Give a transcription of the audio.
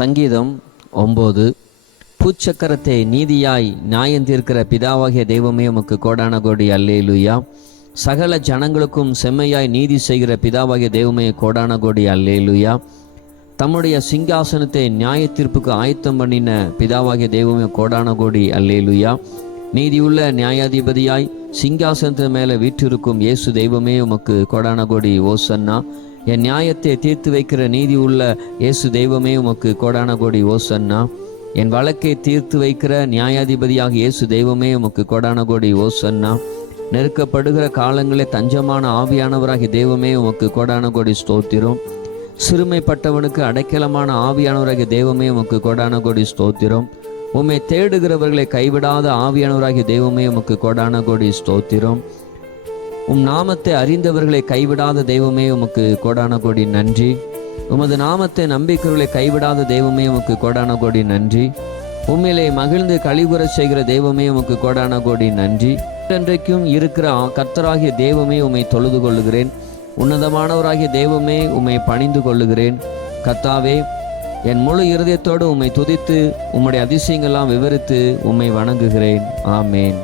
சங்கீதம் ஒம்பது பூச்சக்கரத்தை நீதியாய் நியாயந்திருக்கிற பிதாவாகிய தெய்வமே உமக்கு கோடான கோடி அல்லேலுயா. சகல ஜனங்களுக்கும் செம்மையாய் நீதி செய்கிற பிதாவாகிய தெய்வமே கோடான கோடி அல்லேலுயா. தம்முடைய சிங்காசனத்தை நியாய தீர்ப்புக்கு ஆயத்தம் பண்ணின பிதாவாகிய தெய்வமே கோடான கோடி அல்லேலுயா. நீதியுள்ள நியாயாதிபதியாய் சிங்காசனத்து மேலே வீற்றிருக்கும் இயேசு தெய்வமே உமக்கு கோடான கோடி ஓசன்னா. என் நியாயத்தை தீர்த்து வைக்கிற நீதி உள்ள இயேசு தெய்வமே உமக்கு கோடான கோடி ஓசன்னா. என் வழக்கை தீர்த்து வைக்கிற நியாயாதிபதியாக இயேசு தெய்வமே உமக்கு கோடான கோடி ஓசன்னா. நெருக்கப்படுகிற காலங்களே தஞ்சமான ஆவியானவராகி தெய்வமே உமக்கு கோடான கோடி ஸ்தோத்திரம். சிறுமைப்பட்டவனுக்கு அடைக்கலமான ஆவியானவராகிய தெய்வமே உமக்கு கோடான கோடி ஸ்தோத்திரம். உம்மை தேடுகிறவர்களை கைவிடாத ஆவியானவராகிய தெய்வமே உமக்கு கோடான கோடி ஸ்தோத்திரம். உம் நாமத்தை அறிந்தவர்களை கைவிடாத தெய்வமே உமக்கு கோடான கோடி நன்றி. உமது நாமத்தை நம்பிக்கைகளை கைவிடாத தெய்வமே உமக்கு கோடான கோடி நன்றி. உம்மிலே மகிழ்ந்து கழிவுற செய்கிற தெய்வமே உமக்கு கோடான கோடி நன்றி. என்றைக்கும் இருக்கிற கர்த்தராகிய தெய்வமே உம்மை தொழுது கொள்ளுகிறேன். உன்னதமானவராகிய தெய்வமே உம்மை பணிந்து கொள்ளுகிறேன். கத்தாவே என் முழு இருதயத்தோடு உம்மை துதித்து உம்முடைய அதிசயங்கள்லாம் விவரித்து உம்மை வணங்குகிறேன். ஆமேன்.